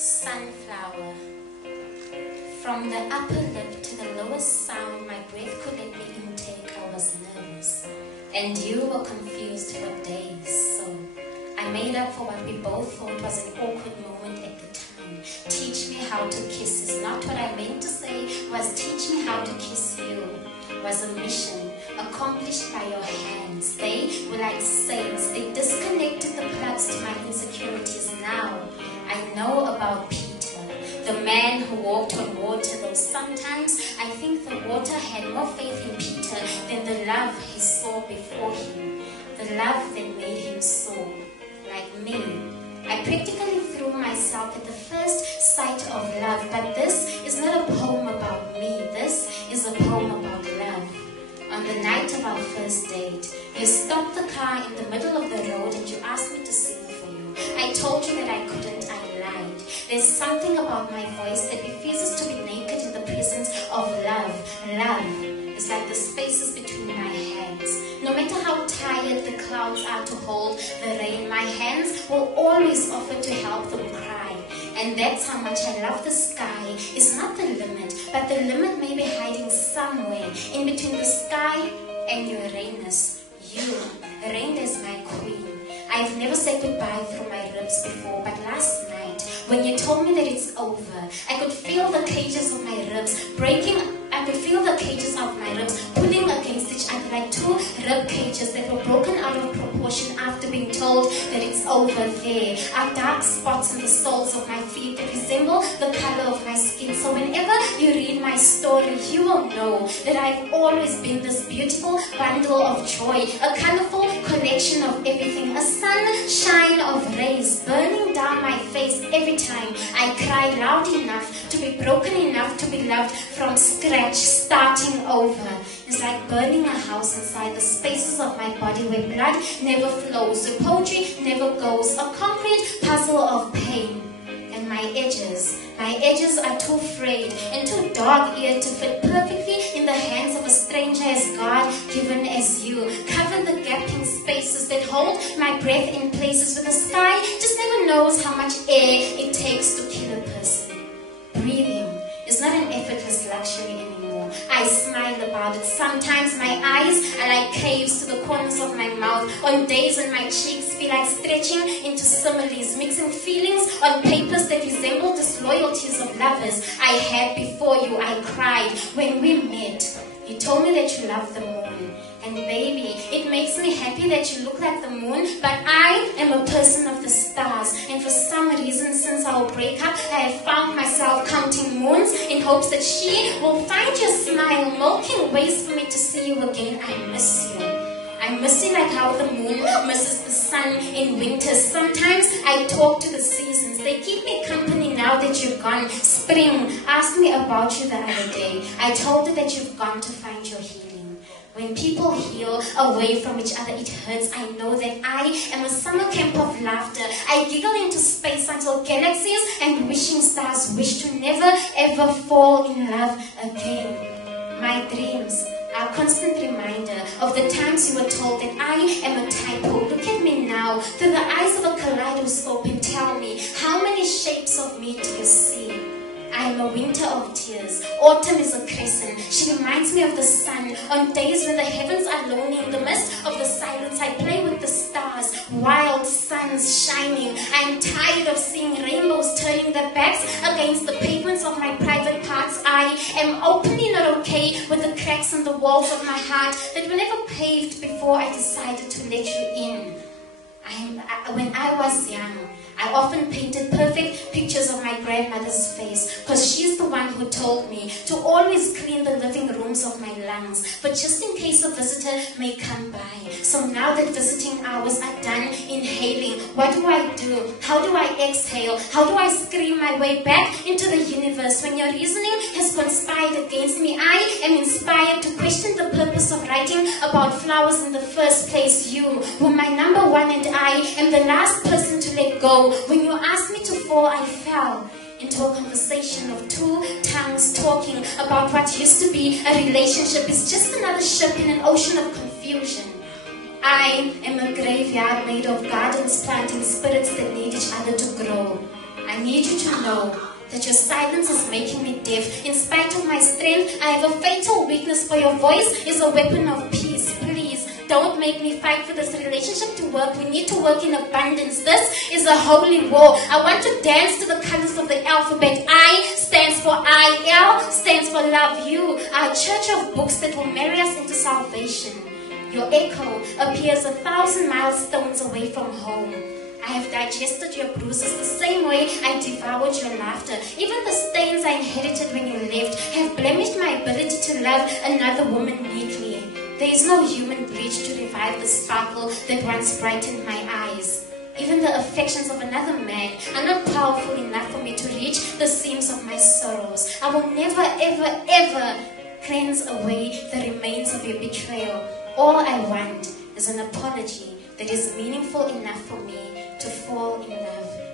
Sunflower. From the upper lip to the lowest sound my breath could let me intake, I was nervous. And you were confused for days, so I made up for what we both thought was an awkward moment at the time. Teach me how to kiss is not what I meant to say, was teach me how to kiss you. Was a mission accomplished by your hands. They were like saints. They disconnected the plugs to my insecurities. Now I know about Peter, the man who walked on water, though sometimes I think the water had more faith in Peter than the love he saw before him, the love that made him soar. Like me, I practically threw myself at the first sight of love, but this is not a poem about me, this is a poem about love. On the night of our first date, you stopped the car in the middle of the road and you asked me to sing for you. I told you that I couldn't, I lied. There's something about my voice that refuses to be naked in the presence of love. Love is like the spaces between my hands. No matter how tired the clouds are to hold the rain, my hands will always offer to help them cry. And that's how much I love the sky. It's not the limit, but the limit may be hiding somewhere in between the sky and Uranus. You reigned as my queen. I've never said goodbye through my ribs before, but last night, when you told me that it's over, I could feel the cages of my ribs breaking. I could feel the cages of my ribs pulling against each other like two rib cages that were broken out of proportion after being told that it's over. There are dark spots in the soles of my feet that resemble the color of my skin. So whenever you read my story, you will know that I've always been this beautiful bundle of joy, a colorful collection of everything, a sunshine of rays burning down my face every time I cry loud enough to be broken enough to be loved from scratch, starting over. It's like burning a house inside the spaces of my body where blood never flows, where poetry never goes, a concrete puzzle of pain. And my edges are too frayed and too dog-eared to fit perfectly in the hands of a stranger as God-given as you. Cover the gaping spaces that hold my breath in places where the sky just never knows how much air it takes to kill a person. Breathing is not an effortless luxury anymore. I smile about it. Sometimes my eyes are like caves to the corners of my mouth. On days when my cheeks feel like stretching into similes, mixing feelings on papers that resemble disloyalties of lovers I had before you. I cried when we met. You told me that you love the moon. And baby, it makes me happy that you look like the moon, but I am a person of the stars. And for some reason, since our breakup, I have found myself counting moons in hopes that she will find your smile milking ways for me to see you again. I miss you. I miss you like how the moon misses the sun in winter. Sometimes I talk to the seasons. They keep me company now that you're gone. Spring asked me about you the other day. I told her that you've gone to find your healing. When people heal away from each other, it hurts. I know that I am a summer camp of laughter. I giggle into space until galaxies and wishing stars wish to never ever fall in love again. My dreams are a constant reminder of the times you were told that I am a typo. Look at me now through the eyes of a kaleidoscope and tell me, how many shapes of me do you see? I am a winter of tears. Autumn is a crescent. She reminds me of the sun. On days when the heavens are lonely, in the midst of the silence, I play with the stars. Wild suns shining. I am tired of seeing rainbows turning their backs against the pavements of my private parts. I am openly not okay with the cracks in the walls of my heart that were never paved before I decided to let you in. When I was young, I often painted perfect pictures of my grandmother's face because she's the one who told me to always clean the living rooms of my lungs, but just in case a visitor may come by. So now that visiting hours are done inhaling, what do I do? How do I exhale? How do I scream my way back into the universe? When your reasoning has conspired against me, I am inspired to question the purpose of writing about flowers in the first place. You were my number one and I am the last person to let go. When you asked me to fall, I fell into a conversation of two tongues talking about what used to be a relationship is just another ship in an ocean of confusion. I am a graveyard made of gardens planting spirits that need each other to grow. I'm need you to know that your silence is making me deaf. In spite of my strength, I have a fatal weakness for your voice is a weapon of peace. Please, don't make me fight for this relationship to work. We need to work in abundance. This is a holy war. I want to dance to the colors of the alphabet. I stands for I, L stands for love you. Our church of books that will marry us into salvation. Your echo appears 1,000 milestones away from home. I have digested your bruises the same way I devoured your laughter. Even the stains I inherited when you left have blemished my ability to love another woman neatly. There is no human bridge to revive the sparkle that once brightened my eyes. Even the affections of another man are not powerful enough for me to reach the seams of my sorrows. I will never, ever, ever cleanse away the remains of your betrayal. All I want is an apology that is meaningful enough for me to fall in love